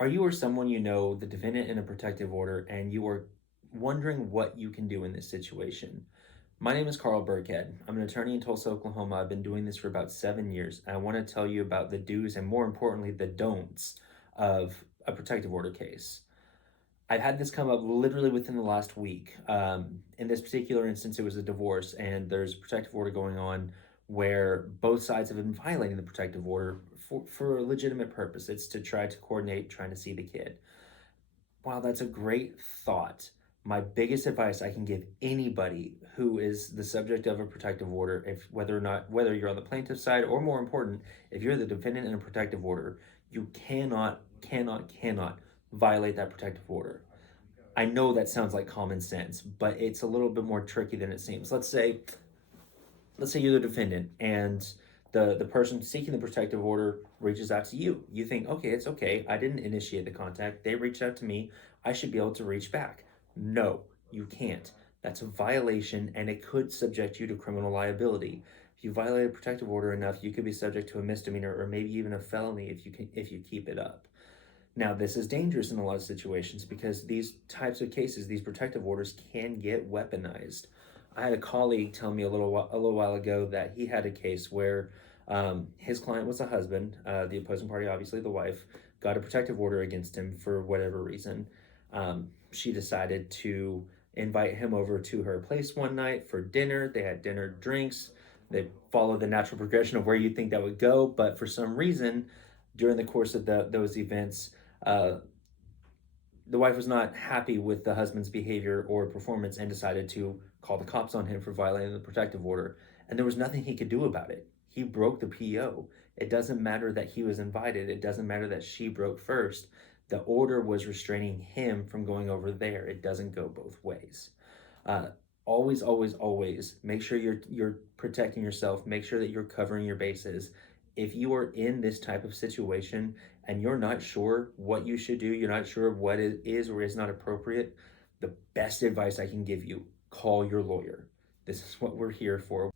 Are you or someone you know the defendant in a protective order and you are wondering what you can do in this situation? My name is Carl Burkhead. I'm an attorney in Tulsa, Oklahoma. I've been doing this for about 7 years. And I want to tell you about the do's and, more importantly, the don'ts of a protective order case. I've had this come up literally within the last week. In this particular instance, it was a divorce, and there's a protective order going on where both sides have been violating the protective order for a legitimate purpose. It's to try to coordinate trying to see the kid. Wow, that's a great thought. My biggest advice I can give anybody who is the subject of a protective order, if whether you're on the plaintiff side or, more important, if you're the defendant in a protective order, you cannot violate that protective order. I know that sounds like common sense, but it's a little bit more tricky than it seems. Let's say you're the defendant and the person seeking the protective order reaches out to you. You think, okay, it's okay. I didn't initiate the contact. They reached out to me. I should be able to reach back. No, you can't. That's a violation and it could subject you to criminal liability. If you violate a protective order enough, you could be subject to a misdemeanor or maybe even a felony if you keep it up. Now, this is dangerous in a lot of situations because these types of cases, these protective orders, can get weaponized. I had a colleague tell me a little while ago that he had a case where his client was a husband, the opposing party, obviously the wife, got a protective order against him for whatever reason. She decided to invite him over to her place one night for dinner. They had dinner, drinks. They followed the natural progression of where you'd think that would go, but for some reason, during the course of those events, uh, the wife was not happy with the husband's behavior or performance and decided to call the cops on him for violating the protective order. And there was nothing he could do about it. He broke the PO. It doesn't matter that he was invited, it doesn't matter that she broke first. The order was restraining him from going over there. It doesn't go both ways. Uh, always make sure you're protecting yourself. Make sure that you're covering your bases. If you are in this type of situation and you're not sure what you should do, you're not sure what it is or is not appropriate, the best advice I can give you: call your lawyer. This is what we're here for.